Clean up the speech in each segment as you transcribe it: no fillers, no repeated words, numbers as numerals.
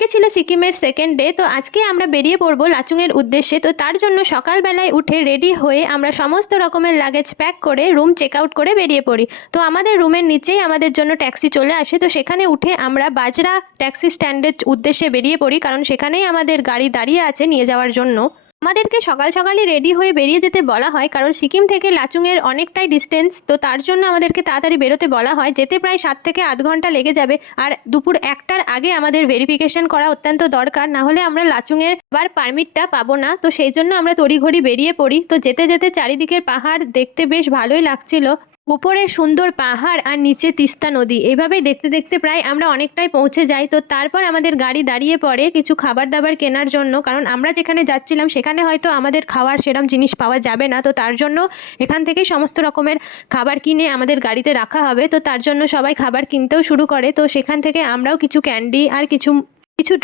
আজকে ছিল সিকিমের সেকেন্ড ডে। তো আজকে আমরা বেরিয়ে পড়বো লাচুংয়ের উদ্দেশ্যে। তো তার জন্য সকালবেলায় উঠে রেডি হয়ে আমরা সমস্ত রকমের লাগেজ প্যাক করে রুম চেক আউট করে বেরিয়ে পড়ি। তো আমাদের রুমের নিচেই আমাদের জন্য ট্যাক্সি চলে আসে। তো সেখানে উঠে আমরা বাজরা ট্যাক্সি স্ট্যান্ডের উদ্দেশ্যে বেরিয়ে পড়ি, কারণ সেখানেই আমাদের গাড়ি দাঁড়িয়ে আছে নিয়ে যাওয়ার জন্য। আমাদেরকে সকাল সকালই রেডি হয়ে বেরিয়ে যেতে বলা হয়, কারণ সিকিম থেকে লাচুংয়ের অনেকটাই ডিস্টেন্স। তো তার জন্য আমাদেরকে তাড়াতাড়ি বেরোতে বলা হয়। যেতে প্রায় 7 থেকে 8 ঘন্টা লেগে যাবে, আর দুপুর 1টার আগে আমাদের ভেরিফিকেশন করা অত্যন্ত দরকার, না হলে আমরা লাচুংয়ের পারমিটটা পাবো না। তো সেই জন্য আমরা তড়িঘড়ি বেরিয়ে পড়ি। তো যেতে যেতে চারিদিকের পাহাড় দেখতে বেশ ভালোই লাগছিল। উপরে সুন্দর পাহাড় আর নিচে তিস্তা নদী, এইভাবেই দেখতে দেখতে প্রায় আমরা অনেকটাই পৌঁছে যাই। তো তারপর আমাদের গাড়ি দাঁড়িয়ে পড়ে কিছু খাবার দাবার কেনার জন্য, কারণ আমরা যেখানে যাচ্ছিলাম সেখানে হয়তো আমাদের খাওয়ার সেরম জিনিস পাওয়া যাবে না। তো তার জন্য এখান থেকেই সমস্ত রকমের খাবার কিনে আমাদের গাড়িতে রাখা হবে। তো তার জন্য সবাই খাবার কিনতেও শুরু করে। তো সেখান থেকে আমরাও কিছু ক্যান্ডি আর কিছু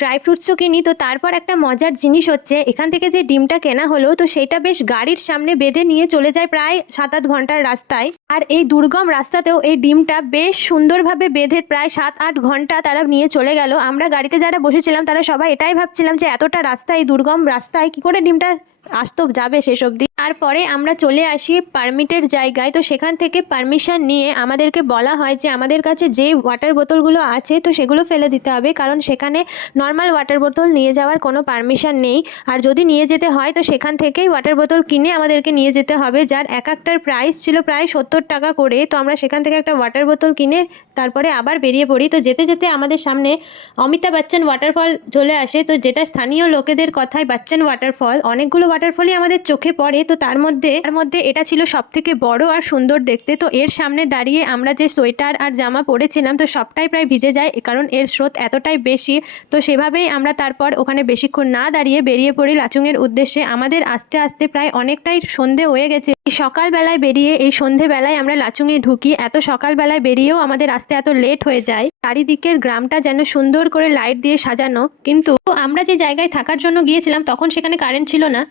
ড্রাই ফ্রুটসও কিনি। তো তারপর একটা মজার জিনিস হচ্ছে, এখান থেকে যে ডিমটা কেনা হলো, তো সেটা বেশ গাড়ির সামনে বেঁধে নিয়ে চলে যায় প্রায় 7-8 ঘন্টার রাস্তায়। আর এই দুর্গম রাস্তাতেও এই ডিমটা বেশ সুন্দরভাবে বেঁধে প্রায় 7-8 ঘন্টা তারা নিয়ে চলে গেল। আমরা গাড়িতে যারা বসেছিলাম তারা সবাই এটাই ভাবছিলাম যে এতটা রাস্তা, এই দুর্গম রাস্তায় কি করে ডিমটা আসতো যাবে শেষ অবধি। তারপরে আমরা চলে আসি পারমিটের জায়গায়। তো সেখান থেকে পারমিশন নিয়ে আমাদেরকে বলা হয় যে আমাদের কাছে যে ওয়াটার বোতলগুলো আছে তো সেগুলো ফেলে দিতে হবে, কারণ সেখানে নর্মাল ওয়াটার বোতল নিয়ে যাওয়ার কোনো পারমিশন নেই। আর যদি নিয়ে যেতে হয় তো সেখান থেকেই ওয়াটার বোতল কিনে আমাদেরকে নিয়ে যেতে হবে, যার এক একটার প্রাইস ছিল প্রায় 70 টাকা করে। তো আমরা সেখান থেকে একটা ওয়াটার বোতল কিনে তারপরে আবার বেরিয়ে পড়ি। তো যেতে যেতে আমাদের সামনে অমিতাভ বচ্চন ওয়াটারফল চলে আসে। তো যেটা স্থানীয় লোকেদের কথায় বচ্চন ওয়াটারফল। অনেকগুলো ওয়াটারফলই আমাদের চোখে পড়ে, তো তার মধ্যে এটা ছিল সবথেকে বড় আর সুন্দর দেখতে। তো এর সামনে দাঁড়িয়ে আমরা যে সোয়েটার আর জামা পরেছিলাম তো সবটাই প্রায় ভিজে যায়, কারণ এর স্রোত এতটাই বেশি। তো সেভাবেই আমরা তারপর ওখানে বেশিক্ষণ না দাঁড়িয়ে বেরিয়ে পড়ি লাচুংয়ের উদ্দেশ্যে। আমাদের আস্তে আস্তে প্রায় অনেকটাই সন্ধে হয়ে গেছে। এই সকালবেলায় বেরিয়ে এই সন্ধেবেলায় আমরা লাচুংয়ে ঢুকি। এত সকালবেলায় বেরিয়েও আমাদের আসতে এত লেট হয়ে যায়। চারিদিকের গ্রামটা যেন সুন্দর করে লাইট দিয়ে সাজানো, কিন্তু আমরা যে জায়গায় থাকার জন্য গিয়েছিলাম তখন সেখানে কারেন্ট ছিল না।